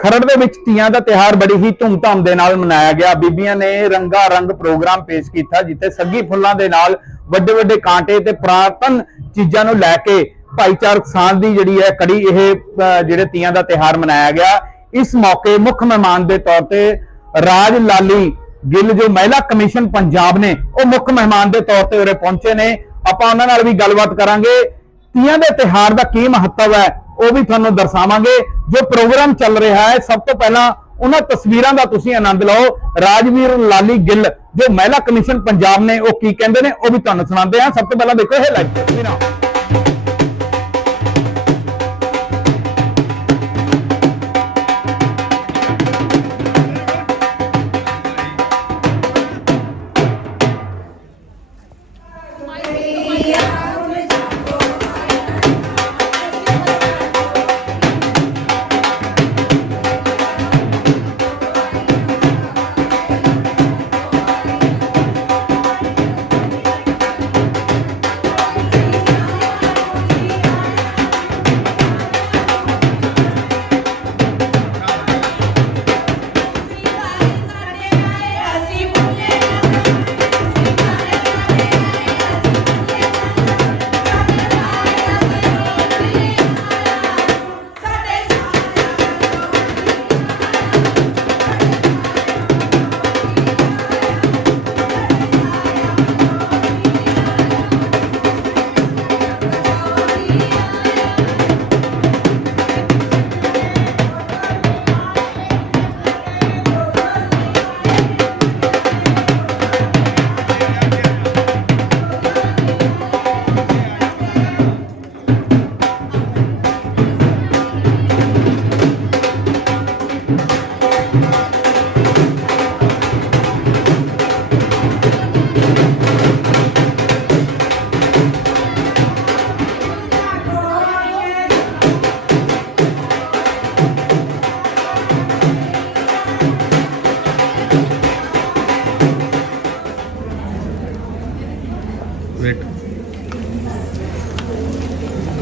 ਖਰੜ ਦੇ ਵਿੱਚ ਤੀਆਂ ਦਾ ਤਿਹਾਰ ਬੜੀ ਹੀ ਧੂਮਧਾਮ ਦੇ ਨਾਲ ਮਨਾਇਆ ਗਿਆ। ਬੀਬੀਆਂ ਨੇ ਰੰਗਾ ਰੰਗ ਪ੍ਰੋਗਰਾਮ ਪੇਸ਼ ਕੀਤਾ, ਜਿੱਥੇ ਸੱਗੀ ਫੁੱਲਾਂ ਦੇ ਨਾਲ ਵੱਡੇ ਵੱਡੇ ਕਾਂਟੇ ਤੇ ਪੁਰਾਤਨ ਚੀਜ਼ਾਂ ਨੂੰ ਲੈ ਕੇ ਭਾਈਚਾਰਕ ਸਾਂਝ ਦੀ ਜਿਹੜੀ ਹੈ ਕੜੀ ਇਹ ਜਿਹੜੇ ਤੀਆਂ ਦਾ ਤਿਹਾਰ ਮਨਾਇਆ ਗਿਆ। ਇਸ ਮੌਕੇ ਮੁੱਖ ਮਹਿਮਾਨ ਦੇ ਤੌਰ ਤੇ ਰਾਜ ਲਾਲੀ ਗਿੱਲ ਜੋ ਮਹਿਲਾ ਕਮਿਸ਼ਨ ਪੰਜਾਬ ਨੇ, ਉਹ ਮੁੱਖ ਮਹਿਮਾਨ ਦੇ ਤੌਰ ਤੇ ਉਰੇ ਪਹੁੰਚੇ ਨੇ। ਆਪਾਂ ਉਹਨਾਂ ਨਾਲ ਵੀ ਗੱਲਬਾਤ ਕਰਾਂਗੇ। ਤੀਆਂ ਦੇ ਤਿਹਾਰ ਦਾ ਕੀ ਮਹੱਤਵ ਹੈ? ਉਹ ਵੀ ਤੁਹਾਨੂੰ ਦਰਸਾਵਾਂਗੇ। ਜੋ ਪ੍ਰੋਗਰਾਮ ਚੱਲ ਰਿਹਾ ਹੈ, ਸਭ ਤੋਂ ਪਹਿਲਾਂ ਉਹਨਾਂ ਤਸਵੀਰਾਂ ਦਾ ਤੁਸੀਂ ਆਨੰਦ ਲਓ। ਰਾਜਵੀਰ ਲਾਲੀ ਗਿੱਲ, ਜੋ ਮਹਿਲਾ ਕਮਿਸ਼ਨ ਪੰਜਾਬ ਨੇ ਉਹ ਕੀ ਕਹਿੰਦੇ ਨੇ, ਉਹ ਵੀ ਤੁਹਾਨੂੰ ਸੁਣਾਉਂਦੇ ਹਾਂ। ਸਭ ਤੋਂ ਪਹਿਲਾਂ ਦੇਖੋ ਇਹ ਲਾਈਵ ਤਸਵੀਰਾਂ।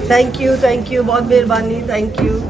ਥੈਂਕ ਯੂ ਥੈਂਕ ਯੂ ਬਹੁਤ ਮਿਹਰਬਾਨੀ ਥੈਂਕ ਯੂ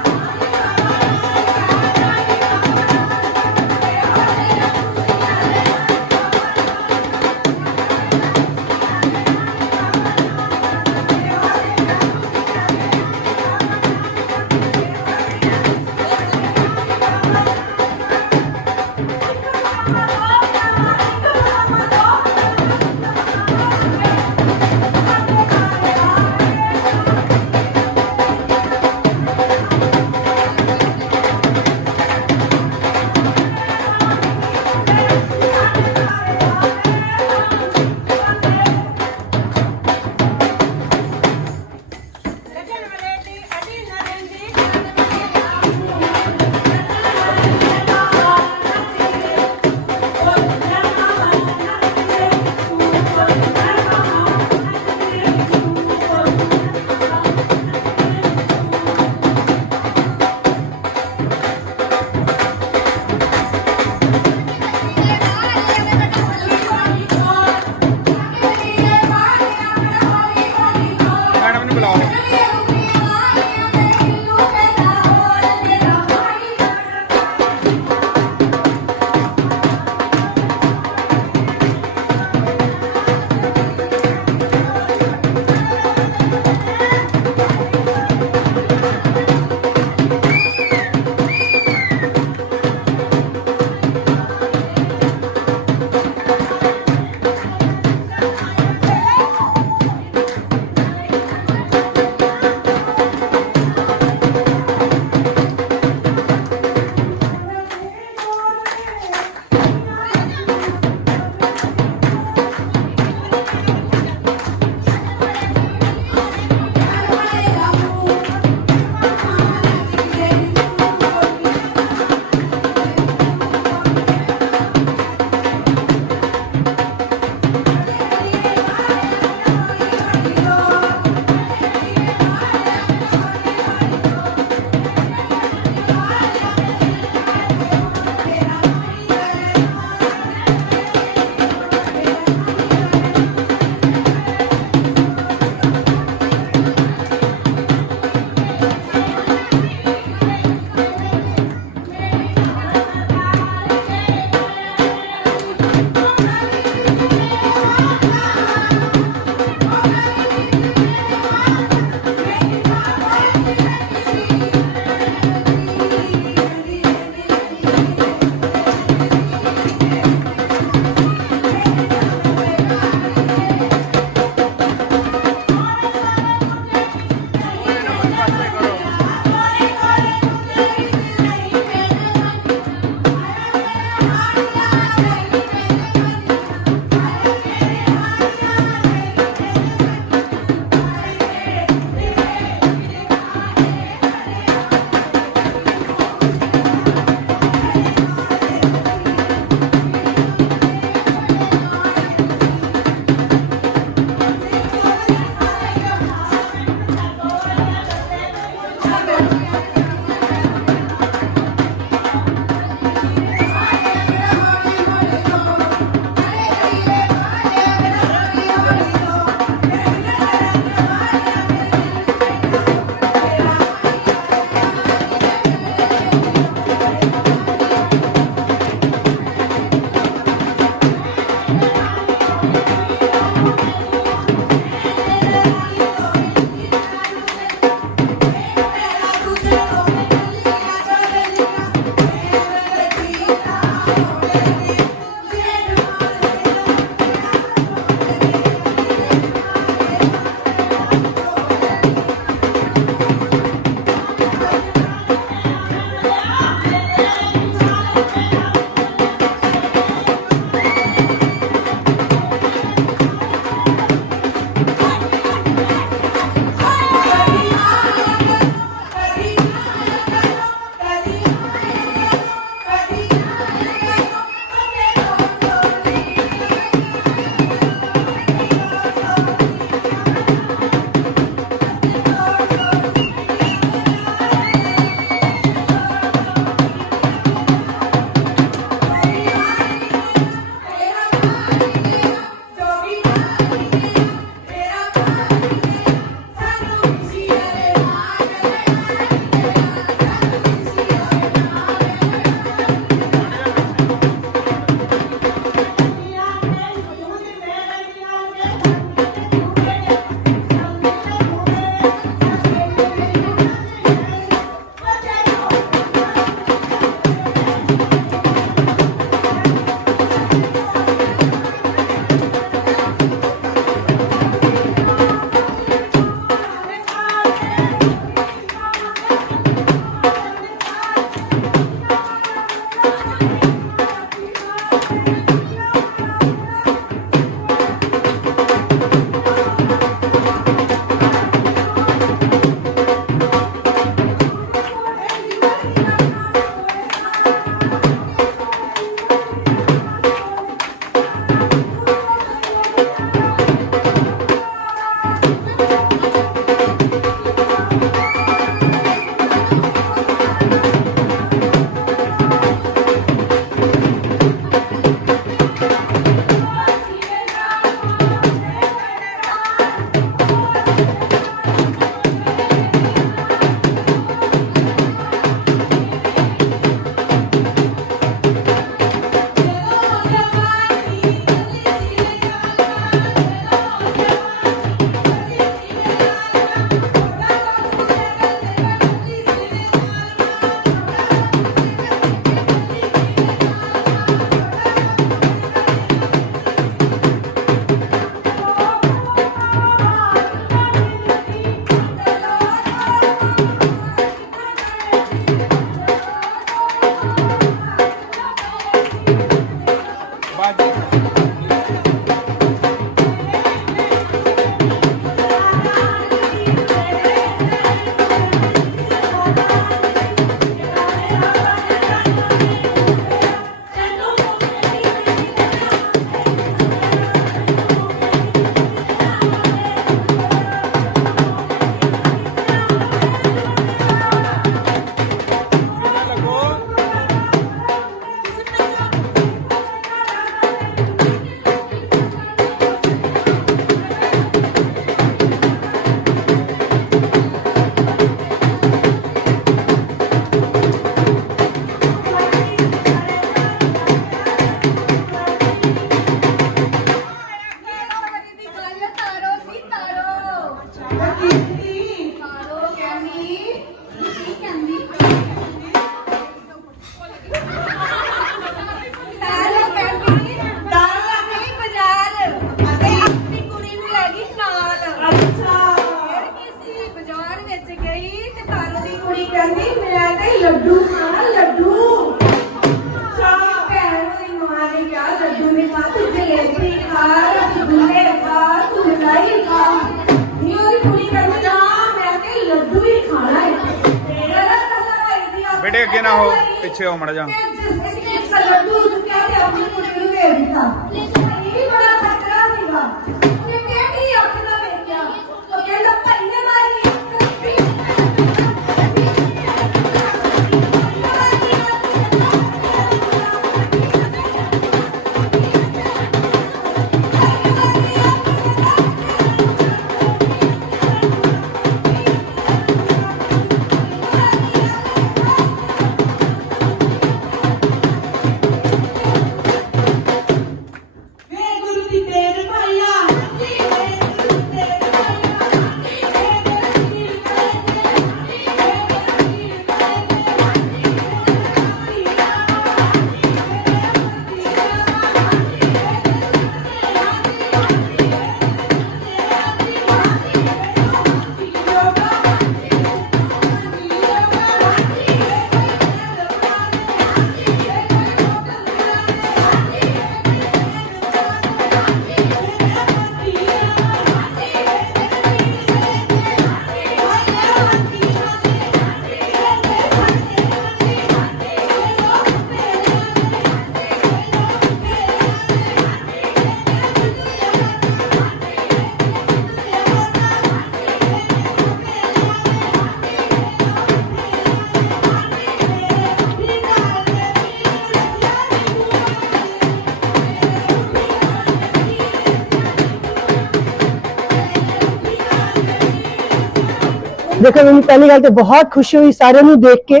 ਦੇਖੋ, ਮੈਨੂੰ ਪਹਿਲੀ ਗੱਲ ਤੇ ਬਹੁਤ ਖੁਸ਼ੀ ਹੋਈ ਸਾਰਿਆਂ ਨੂੰ ਦੇਖ ਕੇ,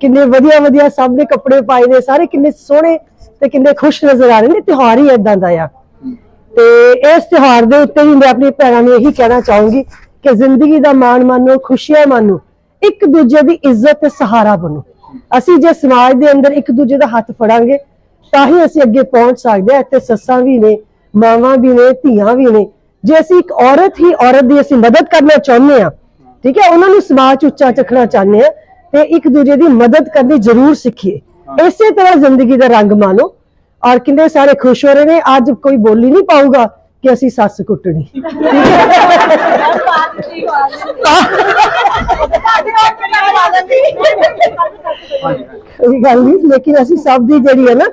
ਕਿੰਨੇ ਵਧੀਆ ਵਧੀਆ ਸਭ ਨੇ ਕੱਪੜੇ ਪਾਏ ਨੇ, ਸਾਰੇ ਕਿੰਨੇ ਸੋਹਣੇ ਤੇ ਕਿੰਨੇ ਖੁਸ਼ ਨਜ਼ਰ ਆ ਰਹੇ ਨੇ, ਤਿਉਹਾਰ ਹੀ ਇਦਾਂ ਦਾ ਆ। ਤੇ ਇਸ ਤਿਉਹਾਰ ਦੇ ਉੱਤੇ ਵੀ ਮੈਂ ਆਪਣੀ ਭੈਣਾਂ ਨੂੰ ਇਹੀ ਕਹਿਣਾ ਚਾਹੂੰਗੀ ਕਿ ਜ਼ਿੰਦਗੀ ਦਾ ਮਾਣ ਮਾਣੋ ਖੁਸ਼ੀਆਂ ਮਾਣੋ ਇੱਕ ਦੂਜੇ ਦੀ ਇੱਜ਼ਤ ਤੇ ਸਹਾਰਾ ਬਣੋ। ਅਸੀਂ ਜੇ ਸਮਾਜ ਦੇ ਅੰਦਰ ਇੱਕ ਦੂਜੇ ਦਾ ਹੱਥ ਫੜਾਂਗੇ, ਤਾਂ ਹੀ ਅਸੀਂ ਅੱਗੇ ਪਹੁੰਚ ਸਕਦੇ ਹਾਂ, ਇੱਥੇ ਸੱਸਾਂ ਵੀ ਨੇ, ਮਾਵਾਂ ਵੀ ਨੇ, ਧੀਆਂ ਵੀ ਨੇ। ਜੇ ਅਸੀਂ ਇੱਕ ਔਰਤ ਹੀ ਔਰਤ ਦੀ ਅਸੀਂ ਮਦਦ ਕਰਨਾ ਚਾਹੁੰਦੇ ਹਾਂ ਠੀਕ ਹੈ ਉਹਨਾਂ ਨੂੰ ਸਮਾਜ 'ਚ ਉੱਚਾ ਚੱਕਣਾ ਚਾਹੁੰਦੇ ਆ ਤੇ ਇੱਕ ਦੂਜੇ ਦੀ ਮਦਦ ਕਰਨੀ ਜ਼ਰੂਰ ਸਿੱਖੀਏ। ਇਸੇ ਤਰ੍ਹਾਂ ਜ਼ਿੰਦਗੀ ਦਾ ਰੰਗ ਮਾਣੋ। ਔਰ ਕਿੰਨੇ ਸਾਰੇ ਖੁਸ਼ ਹੋ ਰਹੇ ਨੇ ਅੱਜ ਕੋਈ ਬੋਲੀ ਨਹੀਂ ਪਾਊਗਾ ਕਿ ਅਸੀਂ ਸੱਸ ਕੁੱਟਣੀ। ਗੱਲ ਨਹੀਂ ਲੇਕਿਨ ਅਸੀਂ ਸਭ ਦੀ ਜਿਹੜੀ ਹੈ ਨਾ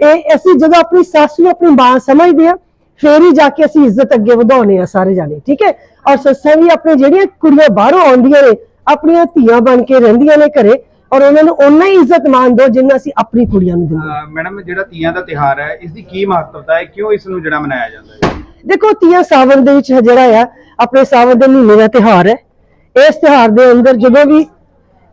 ਇਹ ਅਸੀਂ ਜਦੋਂ ਆਪਣੀ ਸੱਸ ਨੂੰ ਆਪਣੀ ਮਾਂ ਸਮਝਦੇ ਆ ਫੇਰ ਹੀ ਜਾ ਕੇ ਅਸੀਂ ਇੱਜ਼ਤ ਅੱਗੇ ਵਧਾਉਣੇ ਆ ਸਾਰੇ ਜਾਣੇ ਠੀਕ ਹੈ? ਔਰ ਸੱਸਾਂ ਵੀ ਆਪਣੇ ਜਿਹੜੀਆਂ ਕੁੜੀਆਂ ਬਾਹਰੋਂ ਆਉਂਦੀਆਂ ਨੇ ਆਪਣੀਆਂ ਧੀਆਂ ਬਣ ਕੇ ਰਹਿੰਦੀਆਂ ਨੇ ਘਰੇ ਔਰ ਉਹਨਾਂ ਨੂੰ ਓਨਾ ਹੀ ਇੱਜ਼ਤ ਮਾਣ ਦਿਓ ਜਿੰਨਾ ਅਸੀਂ ਆਪਣੀ ਕੁੜੀਆਂ ਨੂੰ ਦਿੰਦੇ ਹਾਂ। ਮੈਡਮ ਜਿਹੜਾ ਤੀਆਂ ਦਾ ਤਿਹਾਰ ਹੈ ਇਸ ਦੀ ਕੀ ਮਹੱਤਵਤਾ ਹੈ? ਕਿਉਂ ਇਸ ਨੂੰ ਜਿਹੜਾ ਮਨਾਇਆ ਜਾਂਦਾ ਹੈ? ਦੇਖੋ ਤੀਆਂ ਸਾਵਨ ਦੇ ਵਿੱਚ ਜਿਹੜਾ ਆ ਆਪਣੇ ਸਾਵਨ ਦੇ ਮਹੀਨੇ ਦਾ ਤਿਉਹਾਰ ਹੈ। ਇਸ ਤਿਉਹਾਰ ਦੇ ਅੰਦਰ ਜਦੋਂ ਵੀ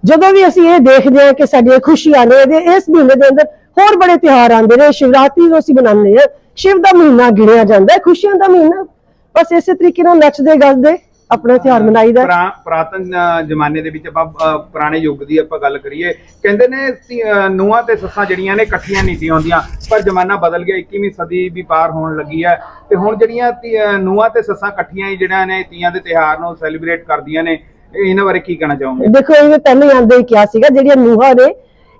ਜਦੋਂ ਵੀ ਅਸੀਂ ਇਹ ਦੇਖਦੇ ਹਾਂ ਕਿ ਸਾਡੀਆਂ ਖੁਸ਼ੀਆਂ ਨੇ ਇਹਦੇ ਇਸ ਮਹੀਨੇ ਦੇ ਅੰਦਰ ਹੋਰ ਬੜੇ ਤਿਉਹਾਰ ਆਉਂਦੇ ਨੇ ਸ਼ਿਵਰਾਤਰੀ ਨੂੰ ਅਸੀਂ ਮਨਾਉਂਦੇ ਹਾਂ। ਸ਼ਿਵ ਦਾ ਮਹੀਨਾ ਗਿਣਿਆ ਜਾਂਦਾ ਹੈ ਖੁਸ਼ੀਆਂ ਦਾ ਮਹੀਨਾ। ਬਸ ਇਸੇ ਤਰੀਕੇ ਨਾਲ ਨੱਚਦੇ ਗੱਜਦੇ ਆਪਣਾ ਤਿਉਹਾਰ ਮਨਾਈਦਾ। ਪੁਰਾ- ਪੁਰਾਤਨ ਜ਼ਮਾਨੇ ਦੇ ਵਿੱਚ ਆਪਾਂ ਪੁਰਾਣੇ ਯੁੱਗ ਦੀ ਆਪਾਂ ਗੱਲ ਕਰੀਏ ਕਹਿੰਦੇ ਨੇ ਨੂੰਹਾਂ ਤੇ ਸੱਸਾਂ ਜਿਹੜੀਆਂ ਨੇ ਇਕੱਠੀਆਂ ਨਹੀਂ ਸੀ ਆਉਂਦੀਆਂ ਪਰ ਜ਼ਮਾਨਾ ਬਦਲ ਗਿਆ 21ਵੀਂ ਸਦੀ ਵੀ ਪਾਰ ਹੋਣ ਲੱਗੀ ਹੈ। ਤੇ ਹੁਣ ਜਿਹੜੀਆਂ ਨੂੰਹਾਂ ਤੇ ਸੱਸਾਂ ਇਕੱਠੀਆਂ ਹੀ ਜਿਹੜੀਆਂ ਨੇ ਤੀਆਂ ਦੇ ਤਿਹਾਰ ਨੂੰ ਸੈਲੀਬ੍ਰੇਟ ਕਰਦੀਆਂ ਨੇ ਇਹ- ਇਹਨਾਂ ਬਾਰੇ ਕੀ ਕਹਿਣਾ ਚਾਹੋਗੇ? ਦੇਖੋ ਇਹ ਪਹਿਲੇ ਆਂਦੇ ਹੀ ਕਿਹਾ ਸੀਗਾ ਜਿਹੜੀਆਂ ਨੂੰਹਾਂ ਨੇ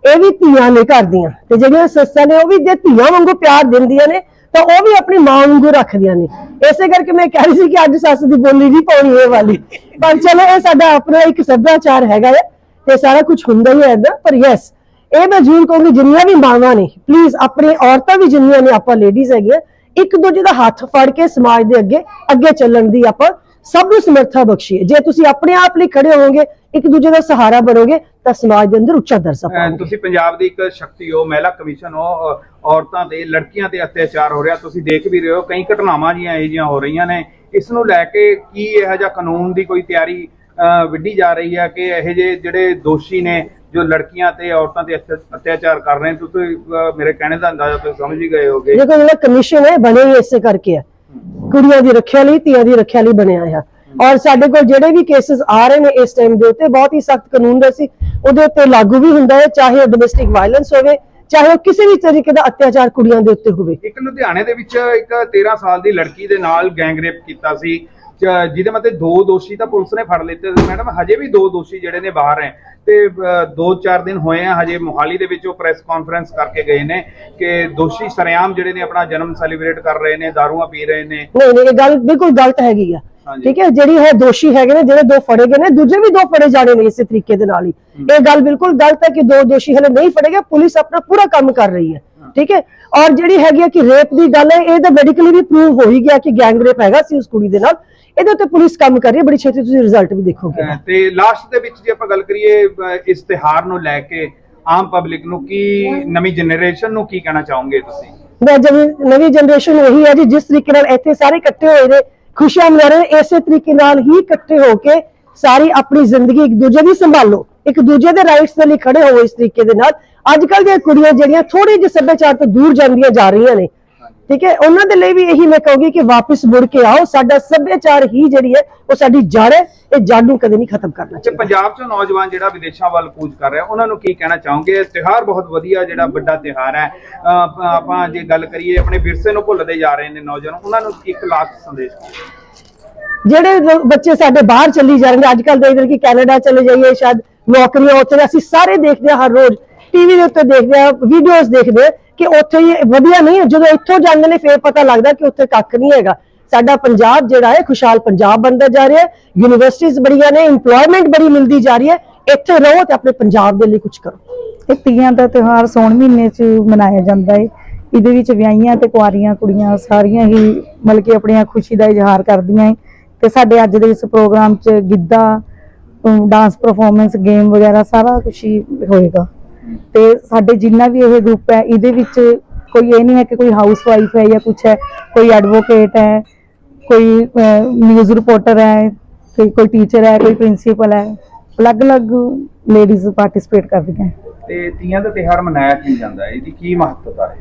ਇਹ ਵੀ ਧੀਆਂ ਨੇ ਘਰ ਦੀਆਂ ਤੇ ਜਿਹੜੀਆਂ ਸੱਸਾਂ ਨੇ ਉਹ ਵੀ ਜੇ ਧੀਆਂ ਵਾਂਗੂ ਪਿਆਰ ਦਿੰਦੀਆਂ ਨੇ ਤਾਂ ਉਹ ਵੀ ਆਪਣੀ ਮਾਂ ਵਾਂਗੂ ਰੱਖਦੀਆਂ ਨੇ। ਇਸੇ ਕਰਕੇ ਮੈਂ ਕਹਿ ਰਹੀ ਸੀ ਕਿ ਅੱਜ ਸੱਸ ਦੀ ਬੋਲੀ ਨਹੀਂ ਪਾਉਣੀ ਇਹ ਵਾਲੀ। ਪਰ ਚਲੋ, ਇਹ ਸਾਡਾ ਆਪਣਾ ਇੱਕ ਸੱਭਿਆਚਾਰ ਹੈਗਾ ਹੈ ਤੇ ਸਾਰਾ ਕੁਝ ਹੁੰਦਾ ਹੀ ਹੈ ਏਦਾਂ ਪਰ ਯੈਸ ਇਹ ਮੈਂ ਜ਼ਰੂਰ ਕਹੂੰਗੀ, ਜਿੰਨੀਆਂ ਵੀ ਮਾਵਾਂ ਨੇ ਪਲੀਜ਼ ਆਪਣੀ ਔਰਤਾਂ ਵੀ ਜਿੰਨੀਆਂ ਨੇ, ਆਪਾਂ ਲੇਡੀਜ਼ ਹੈਗੀਆਂ, ਇੱਕ ਦੂਜੇ ਦਾ ਹੱਥ ਫੜ ਕੇ ਸਮਾਜ ਦੇ ਅੱਗੇ ਅੱਗੇ ਚੱਲਣ ਦੀ ਆਪਾਂ ਸਭ ਨੂੰ ਸਮਰੱਥਾ ਬਖਸ਼ੀਏ। ਜੇ ਤੁਸੀਂ ਆਪਣੇ ਆਪ ਲਈ ਖੜੇ ਹੋਵੋਗੇ ਇੱਕ ਦੂਜੇ ਦਾ ਸਹਾਰਾ ਬਣੋਗੇ ਤਾਂ ਸਮਾਜ ਦੇ ਅੰਦਰ ਉੱਚਾ ਦਰਜਾ ਪਾਓਗੇ। ਤੁਸੀਂ ਪੰਜਾਬ ਦੀ ਇੱਕ ਸ਼ਕਤੀ ਹੋ ਮਹਿਲਾ ਕਮਿਸ਼ਨ ਹੋ ਔਰਤਾਂ ਤੇ ਲੜਕੀਆਂ ਤੇ ਅਤਿਆਚਾਰ ਹੋ ਰਿਹਾ ਤੁਸੀਂ ਦੇਖ ਵੀ ਰਹੇ ਹੋ ਕਈ ਘਟਨਾਵਾਂ ਜੀਆਂ ਇਹ ਜੀਆਂ ਹੋ ਰਹੀਆਂ ਨੇ। ਇਸ ਨੂੰ ਲੈ ਕੇ ਕੀ ਇਹੋ ਜਿਹਾ ਕਾਨੂੰਨ ਦੀ ਕੋਈ ਤਿਆਰੀ ਵਿੱਢੀ ਜਾ ਰਹੀ ਹੈ ਕਿ ਇਹੋ ਜਿਹੇ ਜਿਹੜੇ ਦੋਸ਼ੀ ਨੇ ਜੋ ਲੜਕੀਆਂ ਤੇ ਔਰਤਾਂ ਤੇ ਅਤਿ- ਅਤਿਆਚਾਰ ਕਰ ਰਹੇ ਤੁਸੀਂ ਮੇਰੇ ਕਹਿਣੇ ਦਾ ਅੰਦਾਜ਼ਾ ਤੁਸੀਂ ਸਮਝ ਹੀ ਗਏ ਹੋਗੇ। ਦੇਖੋ ਜਿਹੜਾ ਕਮਿਸ਼ਨ ਹੈ ਬਣੇ ਹੀ ਇਸੇ ਕਰਕੇ ਹੈ। ਕੁੜੀਆਂ ਦੀ ਰੱਖਿਆ ਲਈ ਧੀਆਂ ਦੀ ਰੱਖਿਆ ਲਈ ਬਣਿਆ ਹੈ ਔਰ ਸਾਡੇ ਕੋਲ ਜਿਹੜੇ ਵੀ ਕੇਸਸ ਆ ਰਹੇ ਨੇ ਇਸ ਟਾਈਮ ਦੇ ਉੱਤੇ, ਬਹੁਤ ਹੀ ਸਖਤ ਕਾਨੂੰਨ ਦੇ ਸੀ, ਉਹਦੇ ਉੱਤੇ ਲਾਗੂ ਵੀ ਹੁੰਦਾ ਹੈ, ਚਾਹੇ ਉਹ ਡੋਮੈਸਟਿਕ ਵਾਇਲੈਂਸ ਹੋਵੇ, ਚਾਹੇ ਉਹ ਕਿਸੇ ਵੀ ਤਰੀਕੇ ਦਾ ਅਤਿਆਚਾਰ ਕੁੜੀਆਂ ਦੇ ਉੱਤੇ ਹੋਵੇ। ਇੱਕ ਲੁਧਿਆਣੇ ਦੇ ਵਿੱਚ ਇੱਕ 13 ਸਾਲ ਦੀ ਲੜਕੀ ਦੇ ਨਾਲ ਗੈਂਗ ਰੇਪ ਕੀਤਾ ਸੀ। ਜਿਹਦੇ ਮਤੇ ਦੋ ਦੋਸ਼ੀ ਤਾਂ ਪੁਲਿਸ ਨੇ ਫੜ ਲਿੱਤੇ ਸੀ ਮੈਡਮ ਹਜੇ ਵੀ ਦੋ ਦੋਸ਼ੀ ਜਿਹੜੇ ਨੇ ਬਾਹਰ ਹੈ ਤੇ ਦੋ ਚਾਰ ਦਿਨ ਹੋਏ ਆ ਹਜੇ ਮੋਹਾਲੀ ਦੇ ਵਿੱਚ ਉਹ ਪ੍ਰੈਸ ਕਾਨਫਰੰਸ ਕਰਕੇ ਗਏ ਨੇ ਕਿ ਦੋਸ਼ੀ ਸਰੇਆਮ ਜਿਹੜੇ ਨੇ ਆਪਣਾ ਜਨਮ ਸੈਲੀਬ੍ਰੇਟ ਕਰ ਰਹੇ ਨੇ ਦਾਰੂਆਂ ਪੀ ਰਹੇ ਨੇ। ਨਹੀਂ ਨਹੀਂ ਇਹ ਗੱਲ ਬਿਲਕੁਲ ਗਲਤ ਹੈਗੀ ਆ। ਠੀਕ ਹੈ ਜਿਹੜੀ ਹੈ ਦੋਸ਼ੀ ਹੈਗੇ ਨੇ ਜਿਹੜੇ ਦੋ ਫੜੇ ਗਏ ਨੇ ਦੂਜੇ ਵੀ ਦੋ ਫੜੇ ਜਾਣੇ ਨੇ ਇਸੇ ਤਰੀਕੇ ਦੇ ਨਾਲ ਹੀ। ਇਹ ਗੱਲ ਬਿਲਕੁਲ ਗਲਤ ਹੈ ਕਿ ਦੋ ਦੋਸ਼ੀ ਹਲੇ ਨਹੀਂ ਫੜੇ ਗਏ ਪੁਲਿਸ ਆਪਣਾ ਪੂਰਾ ਕੰਮ ਕਰ ਰਹੀ ਹੈ। ਠੀਕ ਹੈ ਔਰ ਜਿਹੜੀ ਹੈਗੀ ਆ ਕਿ ਰੇਪ ਦੀ ਗੱਲ ਹੈ ਇਹ ਤਾਂ ਮੈਡੀਕਲੀ ਵੀ ਪ੍ਰੂਵ ਹੋ ਹੀ ਗਿਆ ਕਿ ਗੈਂਗ ਰੇਪ ਹੈਗਾ ਸੀ ਉਸ ਕੁੜੀ ਦੇ ਨਾਲ। ਇਹਦੇ ਉੱਤੇ ਪੁਲਿਸ ਕੰਮ ਕਰ ਰਹੀ ਹੈ ਬੜੀ ਛੇਤੀ ਤੁਸੀਂ ਰਿਜ਼ਲਟ ਵੀ ਦੇਖੋਗੇ। ਤੇ ਲਾਸਟ ਦੇ ਵਿੱਚ ਜੇ ਆਪਾਂ ਗੱਲ ਕਰੀਏ ਇਸ ਤਿਹਾਰ ਨੂੰ ਲੈ ਕੇ ਆਮ ਪਬਲਿਕ ਨੂੰ ਕੀ ਨਵੀਂ ਜਨਰੇਸ਼ਨ ਨੂੰ ਕੀ ਕਹਿਣਾ ਚਾਹੋਗੇ ਤੁਸੀਂ? ਮੈਂ ਜਦ ਨਵੀਂ ਜਨਰੇਸ਼ਨ ਇਹੀ ਹੈ ਜੀ ਜਿਸ ਤਰੀਕੇ ਨਾਲ ਇੱਥੇ ਸਾਰੇ ਇਕੱਠੇ ਹੋਏ ਨੇ ਖੁਸ਼ੀਆਂ ਮਨਾ ਰਹੇ ਨੇ, ਇਸੇ ਤਰੀਕੇ ਨਾਲ ਹੀ ਇਕੱਠੇ ਹੋ ਕੇ ਸਾਰੀ ਆਪਣੀ ਜ਼ਿੰਦਗੀ ਇੱਕ ਦੂਜੇ ਦੀ ਸੰਭਾਲੋ ਇੱਕ ਦੂਜੇ ਦੇ ਰਾਈਟਸ ਦੇ ਲਈ ਖੜੇ ਹੋਵੋ ਇਸ ਤਰੀਕੇ ਦੇ ਨਾਲ। ਅੱਜ ਕੱਲ ਦੀਆਂ ਕੁੜੀਆਂ ਜਿਹੜੀਆਂ ਥੋੜੀ ਜਿਹੀ ਸੱਭਿਆਚਾਰ ਤੋਂ ਦੂਰ ਜਾਂਦੀਆਂ ਜਾ ਰਹੀਆਂ ਨੇ ਠੀਕ ਹੈ? ਉਹਨਾਂ ਦੇ ਲਈ ਵੀ ਇਹੀ ਮੈਂ ਕਹੂੰਗੀ ਕਿ ਵਾਪਸ ਮੁੜ ਕੇ ਆਓ। ਸਾਡਾ ਸੱਭਿਆਚਾਰ ਹੀ ਜਿਹੜੀ ਹੈ ਉਹ ਸਾਡੀ ਜੜ ਹੈ। ਇਹ ਜੜ ਨੂੰ ਕਦੇ ਨਹੀਂ ਖਤਮ ਕਰਨਾ ਤੇ ਚਾਹੀਦਾ। ਪੰਜਾਬ ਚੋਂ ਨੌਜਵਾਨ ਜਿਹੜਾ ਵਿਦੇਸ਼ਾਂ ਵੱਲ ਕੂਚ ਕਰ ਰਿਹਾ ਉਹਨਾਂ ਨੂੰ ਕੀ ਕਹਿਣਾ ਚਾਹੋਗੇ? ਇਹ ਤਿਉਹਾਰ ਬਹੁਤ ਵਧੀਆ ਜਿਹੜਾ ਵੱਡਾ ਤਿਉਹਾਰ ਹੈ। ਆਪਾਂ- ਜੇ ਗੱਲ ਕਰੀਏ ਆਪਣੇ ਵਿਰਸੇ ਨੂੰ ਭੁੱਲਦੇ ਜਾ ਰਹੇ ਨੇ ਨੌਜਵਾਨ। ਉਹਨਾਂ ਨੂੰ ਇੱਕ ਲਾਸਟ ਸੰਦੇਸ਼ ਜਿਹੜੇ ਬੱਚੇ ਸਾਡੇ ਬਾਹਰ ਚੱਲੀ ਜਾ ਰਹੇ ਨੇ ਅੱਜ ਕੱਲ ਦੇਖਦੇ ਕਿ ਕੈਨੇਡਾ ਚਲੇ ਜਾਈਏ ਸ਼ਾਇਦ ਨੌਕਰੀਆਂ ਉੱਥੇ ਅਸੀਂ ਸਾਰੇ ਦੇਖਦੇ ਹਾਂ ਹਰ ਰੋਜ਼। ਟੀਵੀ ਦੇ ਉੱਤੇ ਦੇਖਦੇ ਹਾਂ ਵੀਡੀਓਜ਼ ਦੇਖਦੇ ਕਿ ਉੱਥੇ ਹੀ ਵਧੀਆ ਨਹੀਂ ਹੈ। ਜਦੋਂ ਇੱਥੋਂ ਜਾਂਦੇ ਨੇ, ਫੇਰ ਪਤਾ ਲੱਗਦਾ ਕਿ ਉੱਥੇ ਕੱਖ ਨਹੀਂ ਹੈਗਾ। ਸਾਡਾ ਪੰਜਾਬ ਜਿਹੜਾ ਹੈ, ਖੁਸ਼ਹਾਲ ਪੰਜਾਬ ਬਣਦਾ ਜਾ ਰਿਹਾ ਹੈ। ਯੂਨੀਵਰਸਿਟੀਜ਼ ਬੜੀਆਂ ਨੇ, EMPLOYMENT ਬੜੀ ਮਿਲਦੀ ਜਾ ਰਹੀ ਹੈ। ਇੱਥੇ ਰਹੋ ਤੇ ਆਪਣੇ ਪੰਜਾਬ ਦੇ ਲਈ ਕੁਝ ਕਰੋ। ਇਹ ਤੀਆਂ ਦਾ ਤਿਉਹਾਰ ਸੌਣ ਮਹੀਨੇ 'ਚ ਮਨਾਇਆ ਜਾਂਦਾ ਹੈ। ਇਹਦੇ ਵਿੱਚ ਵਿਆਹੀਆਂ ਤੇ ਕੁਆਰੀਆਂ, ਕੁੜੀਆਂ ਸਾਰੀਆਂ ਹੀ ਮਤਲਬ ਕਿ ਆਪਣੀਆਂ ਖੁਸ਼ੀ ਦਾ ਇਜ਼ਹਾਰ ਕਰਦੀਆਂ ਹੈ। ਤੇ ਸਾਡੇ ਅੱਜ ਦੇ ਇਸ ਪ੍ਰੋਗਰਾਮ 'ਚ ਗਿੱਧਾ ਡਾਂਸ ਪਰਫਾਰਮੈਂਸ ਗੇਮ ਵਗੈਰਾ ਸਾਰਾ ਕੁਝ ਹੀ ਹੋਏਗਾ। ਤੇ ਸਾਡੇ ਜਿੰਨਾ ਵੀ ਇਹ ਗਰੁੱਪ ਹੈ ਇਹਦੇ ਵਿੱਚ ਕੋਈ ਇਹ ਨਹੀਂ ਹੈ ਕਿ ਕੋਈ ਹਾਊਸ ਵਾਈਫ ਹੈ ਜਾਂ ਕੁਝ ਹੈ ਕੋਈ ਐਡਵੋਕੇਟ ਹੈ ਕੋਈ ਨਿਊਜ਼ ਰਿਪੋਰਟਰ ਹੈ ਕੋਈ ਕੋਈ ਟੀਚਰ ਹੈ ਕੋਈ ਪ੍ਰਿੰਸੀਪਲ ਹੈ ਅਲੱਗ-ਅਲੱਗ ਲੇਡੀਜ਼ ਪਾਰਟਿਸਿਪੇਟ ਕਰਦੀਆਂ। ਹੈ ਤੇ ਤੀਆਂ ਦਾ ਤਿਉਹਾਰ ਮਨਾਇਆ ਕਿਉਂ ਜਾਂਦਾ ਹੈ? ਇਹਦੀ ਕੀ ਮਹੱਤਤਾ ਹੈ?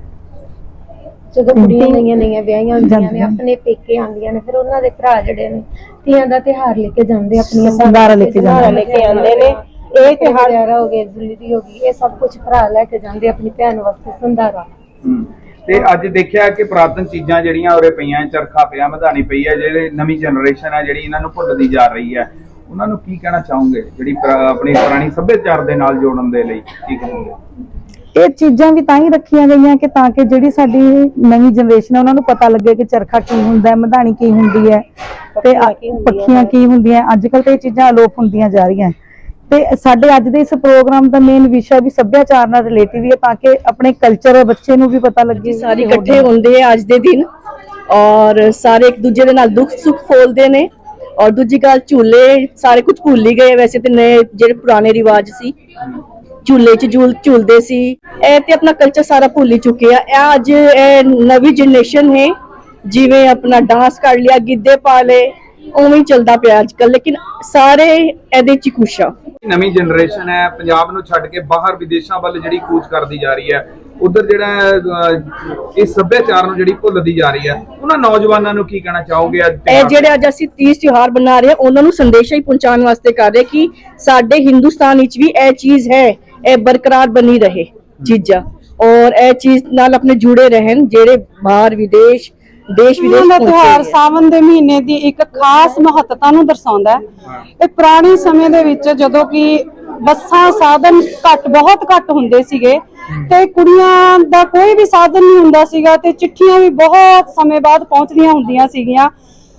ਜਦੋਂ ਕੁੜੀਆਂ ਨਈਆਂ ਨਈਆਂ ਵਿਆਹੀਆਂ ਹੁੰਦੀਆਂ ਨੇ। ਆਪਣੇ ਪੇਕੇ ਆਉਂਦੀਆਂ ਨੇ ਫਿਰ ਉਹਨਾਂ ਦੇ ਭਰਾ ਜਿਹੜੇ ਨੇ ਤੀਆਂ ਦਾ ਤਿਹਾਰ ਲੈ ਕੇ ਜਾਂਦੇ ਆਪਣੀਆਂ ਸੰਧਾਰਾ ਲੈ ਕੇ ਜਾਂਦੇ ਸੰਧਾਰਾ ਲੈ ਕੇ ਆਉਂਦੇ ਨੇ। ਇਹ ਤਿਹਾਰ ਵਗੈਰਾ ਹੋ ਗਏ ਜੁਲਰੀ ਹੋ ਗਈ ਇਹ ਸਭ ਕੁਝ ਭਰਾ ਲੈ ਕੇ ਜਾਂਦੇ ਆਪਣੀ ਭੈਣ ਵਾਸਤੇ ਸੰਧਾਰਾ। ਤੇ ਅੱਜ ਦੇਖਿਆ ਕਿ ਪੁਰਾਤਨ ਚੀਜ਼ਾਂ ਜਿਹੜੀਆਂ ਉਰੇ ਪਈਆਂ ਚਰਖਾ ਪਿਆ ਮਧਾਣੀ ਪਈ ਹੈ ਜਿਹੜੇ ਨਵੀਂ ਜਨਰੇਸ਼ਨ ਹੈ ਜਿਹੜੀ ਇਹਨਾਂ ਨੂੰ ਭੁੱਲਦੀ ਜਾ ਰਹੀ ਹੈ ਉਹਨਾਂ ਨੂੰ ਕੀ ਕਹਿਣਾ ਚਾਹੋਗੇ? ਜਿਹੜੀ ਪੁਰਾ- ਆਪਣੀ ਪੁਰਾਣੀ ਸੱਭਿਆਚਾਰ ਦੇ ਨਾਲ ਜੋੜਨ ਦੇ ਲਈ ਕੀ ਕਹੋਗੇ? ਇਹ ਚੀਜ਼ਾਂ ਵੀ ਤਾਂ ਹੀ ਰੱਖੀਆਂ ਗਈਆਂ ਕਿ ਤਾਂ ਕਿ ਜਿਹੜੀ ਸਾਡੀ ਨਵੀਂ ਜਨਰੇਸ਼ਨ ਹੈ ਉਹਨਾਂ ਨੂੰ ਪਤਾ ਲੱਗੇ ਕਿ ਚਰਖਾ ਕੀ ਹੁੰਦਾ ਹੈ ਮਧਾਣੀ ਕੀ ਹੁੰਦੀ ਹੈ ਤੇ ਪੱਖੀਆਂ ਕੀ ਹੁੰਦੀਆਂ ਪੱਖੀਆਂ ਕੀ ਹੁੰਦੀਆਂ। ਅੱਜ ਕੱਲ ਤੇ ਇਹ ਚੀਜ਼ਾਂ ਅਲੋਪ ਹੁੰਦੀਆਂ ਜਾ ਰਹੀਆਂ। ਤੇ ਸਾਡੇ ਅੱਜ ਦੇ ਇਸ ਪ੍ਰੋਗਰਾਮ ਦਾ ਮੇਨ ਵਿਸ਼ਾ ਵੀ ਸੱਭਿਆਚਾਰ ਨਾਲ ਰਿਲੇਟਿਵ ਹੈ ਤਾਂ ਕਿ ਆਪਣੇ ਕਲਚਰ ਬੱਚੇ ਨੂੰ ਵੀ ਪਤਾ ਲੱਗੇ ਸਾਰੇ ਇਕੱਠੇ ਹੁੰਦੇ ਆ ਅੱਜ ਦੇ ਦਿਨ ਔਰ ਸਾਰੇ ਇੱਕ ਦੂਜੇ ਦੇ ਨਾਲ ਦੁੱਖ ਸੁੱਖ ਫੋਲਦੇ ਨੇ ਔਰ ਦੂਜੀ ਗੱਲ ਝੂਲੇ ਸਾਰੇ ਕੁਝ ਭੁੱਲ ਹੀ ਗਏ ਵੈਸੇ ਤੇ ਨਏ ਜਿਹੜੇ ਪੁਰਾਣੇ ਰਿਵਾਜ ਸੀ ਝੂਲੇ 'ਚ ਝੂਲ ਝੂਲਦੇ ਸੀ ਇਹ ਤੇ ਆਪਣਾ ਕਲਚਰ ਸਾਰਾ ਭੁੱਲ ਹੀ ਚੁੱਕੇ ਆ। ਇਹ ਅੱਜ ਇਹ ਨਵੀਂ ਜਨਰੇਸ਼ਨ ਹੈ ਜਿਵੇਂ ਆਪਣਾ ਡਾਂਸ ਕਰ ਲਿਆ ਗਿੱਧੇ ਪਾ ਲਏ ਉਵੇਂ ਹੀ ਚੱਲਦਾ ਪਿਆ ਅੱਜ ਕੱਲ ਲੇਕਿਨ ਸਾਰੇ ਇਹਦੇ 'ਚ ਹੀ ਖੁਸ਼ ਆ ਨਵੀਂ ਜਨਰੇਸ਼ਨ ਹੈ ਪੰਜਾਬ ਨੂੰ ਛੱਡ ਕੇ ਬਾਹਰ ਵਿਦੇਸ਼ਾਂ ਵੱਲ ਜਿਹੜੀ ਕੂਚ ਕਰਦੀ ਜਾ ਰਹੀ ਹੈ ਉਧਰ ਜਿਹੜਾ ਅਹ, ਇਸ ਸੱਭਿਆਚਾਰ ਨੂੰ ਜਿਹੜੀ ਭੁੱਲਦੀ ਜਾ ਰਹੀ ਹੈ ਉਹਨਾਂ ਨੌਜਵਾਨਾਂ ਨੂੰ ਕੀ ਕਹਿਣਾ ਚਾਹੋਗੇ ਅੱਜ ਇਹ? ਜਿਹੜੇ ਅੱਜ ਅਸੀਂ 30 ਤਿਉਹਾਰ ਬਣਾ ਰਹੇ ਹਾਂ ਉਹਨਾਂ ਨੂੰ ਸੰਦੇਸ਼ਾ ਹੀ ਪਹੁੰਚਾਉਣ ਵਾਸਤੇ ਕਰ ਰਹੇ ਕਿ ਸਾਡੇ ਹਿੰਦੁਸਤਾਨ ਵਿੱਚ ਵੀ ਇਹ ਚੀਜ਼ ਹੈ ਇਹ ਬਰਕਰਾਰ ਬਣੀ ਰਹੇ ਚੀਜ਼ਾਂ ਔਰ ਇਹ ਚੀਜ਼ ਨਾਲ ਆਪਣੇ ਜੁੜੇ ਰਹਿਣ ਜਿਹੜੇ ਬਾਹਰ ਵਿਦੇਸ਼ ਦੇਸ਼ ਵਿਦੇਸ਼ ਦਾ ਤਿਉਹਾਰ। ਸਾਵਨ ਦੇ ਮਹੀਨੇ ਦੀ ਇੱਕ ਖਾਸ ਮਹੱਤਤਾ ਨੂੰ ਦਰਸਾਉਂਦਾ ਹੈ। ਇਹ ਪੁਰਾਣੇ ਸਮੇਂ ਦੇ ਵਿੱਚ ਜਦੋਂ ਕਿ ਬੱਸਾਂ ਸਾਧਨ ਘੱਟ ਬਹੁਤ ਘੱਟ ਹੁੰਦੇ ਸੀਗੇ ਤੇ ਕੁੜੀਆਂ ਦਾ ਕੋਈ ਵੀ ਸਾਧਨ ਨਹੀਂ ਹੁੰਦਾ ਸੀਗਾ ਤੇ ਚਿੱਠੀਆਂ ਵੀ ਬਹੁਤ ਸਮੇਂ ਬਾਅਦ ਪਹੁੰਚਦੀਆਂ ਹੁੰਦੀਆਂ ਸੀਗੀਆਂ।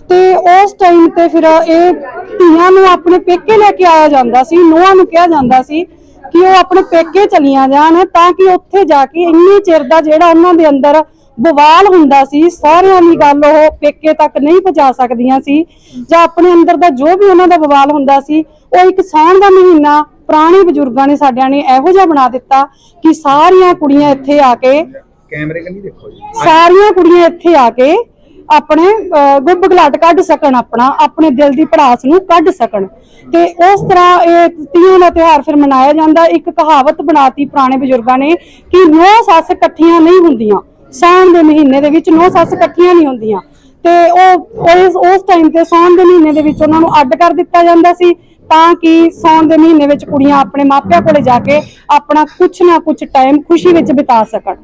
ਤੇ ਉਸ ਟਾਈਮ ਤੇ ਫਿਰ ਇਹ ਧੀਆਂ ਨੂੰ ਆਪਣੇ ਪੇਕੇ ਲੈ ਕੇ ਆਇਆ ਜਾਂਦਾ ਸੀ ਨੂੰਹਾਂ ਨੂੰ ਕਿਹਾ ਜਾਂਦਾ ਸੀ ਕਿ ਉਹ ਆਪਣੇ ਪੇਕੇ ਚਲੀਆਂ ਜਾਣ ਤਾਂ ਕਿ ਉੱਥੇ ਜਾ ਕੇ ਇੰਨੇ ਚਿਰ ਦਾ ਜਿਹੜਾ ਉਹਨਾਂ ਦੇ ਅੰਦਰ ਬਵਾਲ ਹੁੰਦਾ ਸੀ ਸਾਰਿਆਂ ਦੀ ਗੱਲ ਉਹ ਪੇਕੇ ਤੱਕ ਨਹੀਂ ਪਹੁੰਚਾ ਸਕਦੀਆਂ ਸੀ। ਜਾਂ ਆਪਣੇ ਅੰਦਰ ਦਾ ਜੋ ਵੀ ਉਹਨਾਂ ਦਾ ਬਵਾਲ ਹੁੰਦਾ ਸੀ ਉਹ ਇੱਕ ਸਾਉਣ ਦਾ ਮਹੀਨਾ ਪੁਰਾਣੇ ਬਜ਼ੁਰਗਾਂ ਨੇ ਸਾਡਿਆਂ ਨੇ ਇਹੋ ਜਿਹਾ ਬਣਾ ਦਿੱਤਾ ਕਿ ਸਾਰੀਆਂ ਕੁੜੀਆਂ ਇੱਥੇ ਆ ਕੇ ਕੈਮਰੇ ਕੰਨੀ ਦੇਖੋ ਜੀ। ਸਾਰੀਆਂ ਕੁੜੀਆਂ ਇੱਥੇ ਆ ਕੇ ਆਪਣੇ ਗੁੱਬ ਗਲਾਟ ਕੱਢ ਸਕਣ ਆਪਣਾ ਆਪਣੇ ਦਿਲ ਦੀ ਭੜਾਸ ਨੂੰ ਕੱਢ ਸਕਣ। ਤੇ ਉਸ ਤਰ੍ਹਾਂ ਇਹ ਤੀਆਂ ਦਾ ਤਿਉਹਾਰ ਫਿਰ ਮਨਾਇਆ ਜਾਂਦਾ। ਇੱਕ ਕਹਾਵਤ ਬਣਾਤੀ ਪੁਰਾਣੇ ਬਜ਼ੁਰਗਾਂ ਨੇ ਕਿ ਨੌ ਸੱਸ ਇਕੱਠੀਆਂ ਨਹੀਂ ਹੁੰਦੀਆਂ। ਸਾਉਣ ਦੇ ਮਹੀਨੇ ਦੇ ਵਿੱਚ ਨੌ ਸੱਸ ਇਕੱਠੀਆਂ ਨਹੀਂ ਹੁੰਦੀਆਂ। ਤੇ ਉਹ ਉਸ ਉਸ ਟਾਈਮ ਤੇ ਸਾਉਣ ਦੇ ਮਹੀਨੇ ਦੇ ਵਿੱਚ ਉਹਨਾਂ ਨੂੰ ਅੱਡ ਕਰ ਦਿੱਤਾ ਜਾਂਦਾ ਸੀ ਤਾਂ ਕਿ ਸਾਉਣ ਦੇ ਮਹੀਨੇ ਵਿੱਚ ਕੁੜੀਆਂ ਆਪਣੇ ਮਾਪਿਆਂ ਕੋਲੇ ਜਾ ਕੇ ਆਪਣਾ ਕੁਛ ਨਾ ਕੁਛ ਟਾਈਮ ਖੁਸ਼ੀ ਵਿੱਚ ਬਿਤਾ ਸਕਣ।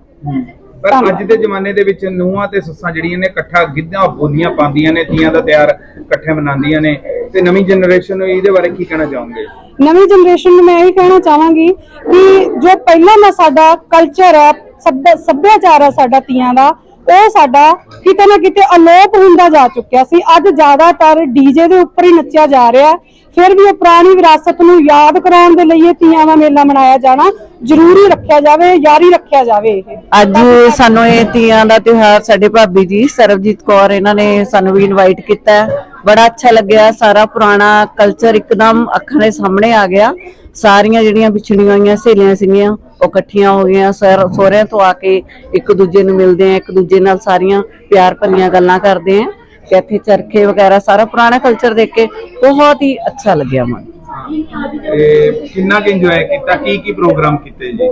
ਪਰ ਅੱਜ ਦੇ ਜ਼ਮਾਨੇ ਦੇ ਵਿੱਚ ਨੂੰਹਾਂ ਤੇ ਸੱਸਾਂ ਜਿਹੜੀਆਂ ਨੇ ਇਕੱਠਾ ਗਿੱਧਾ ਬੋਲੀਆਂ ਪਾਉਂਦੀਆਂ ਨੇ ਤੀਆਂ ਦਾ ਤਿਆਰ ਇਕੱਠੇ ਮਨਾਉਂਦੀਆਂ ਨੇ। ਤੇ ਨਵੀਂ ਜਨਰੇਸ਼ਨ ਨੂੰ ਇਹਦੇ ਬਾਰੇ ਕੀ ਕਹਿਣਾ ਚਾਹੋਗੇ? ਨਵੀਂ ਜਨਰੇਸ਼ਨ ਨੂੰ ਮੈਂ ਇਹ ਕਹਿਣਾ ਚਾਹਾਂਗੀ ਕਿ ਜੋ ਪਹਿਲਾਂ ਦਾ ਸਾਡਾ ਕਲਚਰ ਹੈ ਸੱਭਿਆ- ਸੱਭਿਆਚਾਰ ਹੈ ਸਾਡਾ ਤੀਆਂ ਦਾ ਉਹ ਸਾਡਾ ਕਿਤੇ ਨਾ ਕਿਤੇ ਅਲੋਪ ਹੁੰਦਾ ਜਾ ਚੁੱਕਿਆ ਸੀ। ਅੱਜ ਜ਼ਿਆਦਾਤਰ ਡੀਜੇ ਦੇ ਉੱਪਰ ਹੀ ਨੱਚਿਆ ਜਾ ਰਿਹਾ। ਫਿਰ ਵੀ ਉਹ ਪੁਰਾਣੀ ਵਿਰਾਸਤ ਨੂੰ ਯਾਦ ਕਰਾਉਣ ਦੇ ਲਈ ਇਹ ਤੀਆਂ ਦਾ ਮੇਲਾ ਮਨਾਇਆ ਜਾਣਾ ਜ਼ਰੂਰੀ ਰੱਖਿਆ ਜਾਵੇ ਜਾਰੀ ਰੱਖਿਆ ਜਾਵੇ ਇਹ। ਅੱਜ ਸਾਨੂੰ ਇਹ ਤੀਆਂ ਦਾ ਤਿਉਹਾਰ ਸਾਡੇ ਭਾਬੀ ਜੀ ਸਰਬਜੀਤ ਕੌਰ ਇਹਨਾਂ ਨੇ ਸਾਨੂੰ ਵੀ ਇਨਵਾਈਟ ਕੀਤਾ ਹੈ। ਬੜਾ ਅੱਛਾ ਲੱਗਿਆ ਸਾਰਾ ਪੁਰਾਣਾ ਕਲਚਰ ਇੱਕਦਮ ਅੱਖਾਂ ਦੇ ਸਾਹਮਣੇ ਆ ਗਿਆ। ਸਾਰੀਆਂ ਜਿਹੜੀਆਂ ਵਿਛੜੀਆਂ ਹੋਈਆਂ ਸਹੇਲੀਆਂ ਸੀਗੀਆਂ ਉਹ ਇਕੱਠੀਆਂ ਹੋ ਗਈਆਂ ਸਹੁਰ- ਸਹੁਰਿਆਂ ਤੋਂ ਆ ਕੇ ਇੱਕ ਦੂਜੇ ਨੂੰ ਮਿਲਦੇ ਆ ਇੱਕ ਦੂਜੇ ਨਾਲ ਸਾਰੀਆਂ ਪਿਆਰ ਭਰੀਆਂ ਗੱਲਾਂ ਕਰਦੇ ਆ ਇੱਥੇ ਚਰਖੇ ਵਗੈਰਾ ਸਾਰਾ ਪੁਰਾਣਾ ਕਲਚਰ ਦੇਖ ਕੇ ਬਹੁਤ ਹੀ ਅੱਛਾ ਲੱਗਿਆ ਮਨ। ਤੇ ਕਿੰਨਾ ਕੁ ਇੰਜੋਏ ਕੀਤਾ? ਕੀ ਕੀ ਪ੍ਰੋਗਰਾਮ ਕੀਤੇ ਜੀ?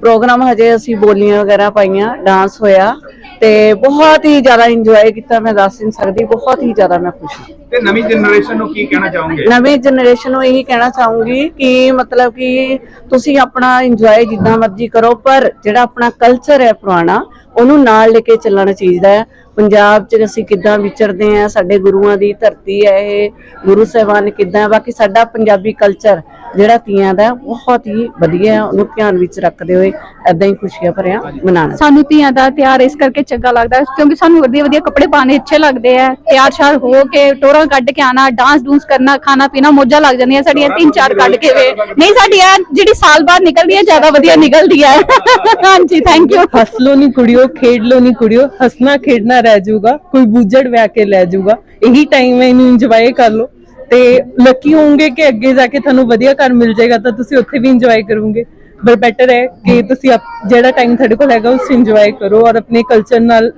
ਪ੍ਰੋਗਰਾਮ ਹਜੇ ਅਸੀਂ ਬੋਲੀਆਂ ਵਗੈਰਾ ਪਾਈਆਂ ਡਾਂਸ ਹੋਇਆ ਤੇ ਬਹੁਤ ਹੀ ਜ਼ਿਆਦਾ ਇੰਜੋਏ ਕੀਤਾ ਮੈਂ ਦੱਸ ਨਹੀਂ ਸਕਦੀ ਬਹੁਤ ਹੀ ਜ਼ਿਆਦਾ ਮੈਂ ਖੁਸ਼ ਹਾਂ। ਤੇ ਨਵੀਂ ਜਨਰੇਸ਼ਨ ਨੂੰ ਕੀ ਕਹਿਣਾ ਚਾਹੋਗੇ? ਨਵੀਂ ਜਨਰੇਸ਼ਨ ਨੂੰ ਇਹੀ ਕਹਿਣਾ ਚਾਹੂੰਗੀ ਕਿ ਮਤਲਬ ਕਿ ਤੁਸੀਂ ਆਪਣਾ ਇੰਜੋਏ ਜਿੱਦਾਂ ਮਰਜ਼ੀ ਕਰੋ ਪਰ ਜਿਹੜਾ ਆਪਣਾ ਕਲਚਰ ਹੈ ਪੁਰਾਣਾ ਉਹਨੂੰ ਨਾਲ ਲੈ ਕੇ ਚੱਲਣਾ ਚਾਹੀਦਾ ਹੈ। ਪੰਜਾਬ 'ਚ ਅਸੀਂ ਕਿੱਦਾਂ ਵਿਚਰਦੇ ਆ ਸਾਡੇ ਗੁਰੂਆਂ ਦੀ ਧਰਤੀ ਹੈ ਇਹ ਗੁਰੂ ਸਾਹਿਬਾਨ ਕਿੱਦਾਂ ਬਾਕੀ ਸਾਡਾ ਪੰਜਾਬੀ ਕਲਚਰ ਜਿਹੜਾ ਤੀਆਂ ਦਾ ਬਹੁਤ ਹੀ ਵਧੀਆ ਹੈ। ਉਹਨੂੰ ਧਿਆਨ ਵਿੱਚ ਰੱਖਦੇ ਹੋਏ ਐਦਾਂ ਹੀ ਖੁਸ਼ੀਆਂ ਭਰਿਆ ਮਨਾਉਣਾ ਸਾਨੂੰ ਧੀਆਂ ਦਾ ਤਿਆਰ ਇਸ ਕਰਕੇ ਚੰਗਾ ਲੱਗਦਾ ਕਿਉਂਕਿ ਸਾਨੂੰ ਵਧੀਆ ਵਧੀਆ ਕੱਪੜੇ ਪਾਣੇ ਅੱਛੇ ਲੱਗਦੇ ਆ ਤਿਆਰ ਸ਼ਾਰ ਹੋ ਕੇ ਟੋਰਾ ਕੱਢ ਕੇ ਆਣਾ ਡਾਂਸ ਡੂੰਸ ਕਰਨਾ ਖਾਣਾ ਪੀਣਾ ਮੋਜਾਂ ਲੱਗ ਜਾਂਦੀਆਂ ਸਾਡੀਆਂ ਤਿੰਨ ਚਾਰ ਕੱਢ ਕੇ ਵੇ। ਨਹੀਂ ਸਾਡੀ ਜਿਹੜੀ ਸਾਲ ਬਾਅਦ ਨਿਕਲਦੀ ਹੈ ਜ਼ਿਆਦਾ ਵਧੀਆ ਨਿਕਲਦੀ ਹੈ। ਹਾਂਜੀ ਥੈਂਕ ਯੂ ਹੱਸ ਲੋ ਨੀ ਕੁੜਿਓ। ਖੇਡ ਲੋ ਨੀ ਕੁੜਿਓ ਹੱਸਣਾ ਖੇਡਣਾ ਰਹਿ ਜਾਊਗਾ ਕੋਈ ਬੂਝੜ ਵਿਆਹ ਕੇ ਲੈ ਜਾਊਗਾ ਇਹੀ ਟਾਈਮ ਹੈ ਇਹਨੂੰ ਇੰਜੋਏ ਕਰ ਲੋ ਤੇ ਲੱਕੀ ਹੋਵੋਗੇ ਕਿ ਅੱਗੇ ਜਾ ਕੇ ਤੁਹਾਨੂੰ ਵਧੀਆ ਘਰ ਮਿਲ ਜਾਏਗਾ ਤਾਂ ਤੁਸੀਂ ਉੱਥੇ ਵੀ ਇੰਜੋਏ ਕਰੋਗੇ ਪਰ ਬੈਟਰ ਹੈ ਕਿ ਤੁਸੀਂ ਜਿਹੜਾ ਟਾਈਮ ਤੁਹਾਡੇ ਕੋਲ ਹੈਗਾ ਉਸ ਇੰਜੋਏ ਕਰੋ ਔਰ ਆਪਣੇ ਕਲਚਰ ਨਾਲ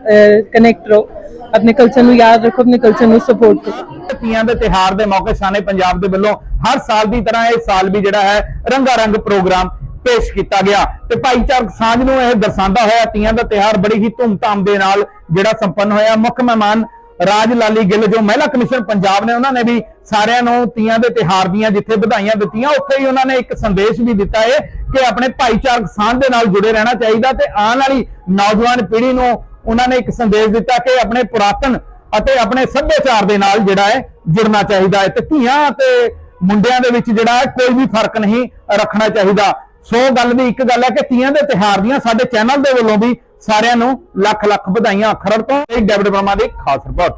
ਕਨੈਕਟ ਰਹੋ ਆਪਣੇ ਕਲਚਰ ਨੂੰ ਯਾਦ ਰੱਖੋ ਆਪਣੇ ਕਲਚਰ ਨੂੰ ਸਪੋਰਟ ਕਰੋ ਤੀਆਂ ਦੇ ਤਿਹਾਰ ਦੇ ਮੌਕੇ ਸਾਨੇ ਪੰਜਾਬ ਦੇ ਵੱਲੋਂ ਹਰ ਸਾਲ ਦੀ ਤਰ੍ਹਾਂ ਇਹ ਸਾਲ ਵੀ ਜਿਹੜਾ ਹੈ ਰੰਗਾ ਰੰਗ ਪ੍ਰੋਗਰਾਮ ਪੇਸ਼ ਕੀਤਾ ਗਿਆ। ਤੇ ਭਾਈਚਾਰਕ ਸਾਂਝ ਨੂੰ ਇਹ ਦਰਸਾਉਂਦਾ ਹੋਇਆ, ਤੀਆਂ ਦਾ ਤਿਹਾਰ ਬੜੀ ਹੀ ਧੂਮਧਾਮ ਦੇ ਨਾਲ ਜਿਹੜਾ ਸੰਪੰਨ ਹੋਇਆ। ਮੁੱਖ ਮਹਿਮਾਨ ਰਾਜ ਲਾਲੀ ਗਿੱਲ, ਜੋ ਮਹਿਲਾ ਕਮਿਸ਼ਨ ਪੰਜਾਬ ਨੇ, ਉਹਨਾਂ ਨੇ ਵੀ ਸਾਰਿਆਂ ਨੂੰ ਤੀਆਂ ਦੇ ਤਿਹਾਰ ਦੀਆਂ ਜਿੱਥੇ ਵਧਾਈਆਂ ਦਿੱਤੀਆਂ, ਉੱਥੇ ਹੀ ਉਹਨਾਂ ਨੇ ਇੱਕ ਸੰਦੇਸ਼ ਵੀ ਦਿੱਤਾ ਹੈ ਕਿ ਆਪਣੇ ਭਾਈਚਾਰਕ ਸਾਂਝ ਦੇ ਨਾਲ ਜੁੜੇ ਰਹਿਣਾ ਚਾਹੀਦਾ ਤੇ ਆਉਣ ਵਾਲੀ ਨੌਜਵਾਨ ਪੀੜ੍ਹੀ ਨੂੰ ਉਹਨਾਂ ਨੇ ਇੱਕ ਸੰਦੇਸ਼ ਦਿੱਤਾ ਕਿ ਆਪਣੇ ਪੁਰਾਤਨ ਅਤੇ ਆਪਣੇ ਸੱਭਿਆਚਾਰ ਦੇ ਨਾਲ ਜਿਹੜਾ ਹੈ ਜੁੜਨਾ ਚਾਹੀਦਾ ਹੈ ਤੇ ਧੀਆਂ ਤੇ ਮੁੰਡਿਆਂ ਦੇ ਵਿੱਚ ਜਿਹੜਾ ਹੈ ਕੋਈ ਵੀ ਫ਼ਰਕ ਨਹੀਂ ਰੱਖਣਾ ਚਾਹੀਦਾ। ਸੋ ਗੱਲ ਦੀ ਇੱਕ ਗੱਲ ਹੈ ਕਿ ਤੀਆਂ ਦੇ ਤਿਹਾਰ ਦੀਆਂ ਸਾਡੇ ਚੈਨਲ ਦੇ ਵੱਲੋਂ ਵੀ ਸਾਰਿਆਂ ਨੂੰ ਲੱਖ ਲੱਖ ਵਧਾਈਆਂ ਖਰੜ ਤੋਂ ਡੈਵਿਡ ਵਰਮਾ ਦੀ ਖਾਸ ਰਿਪੋਰਟ।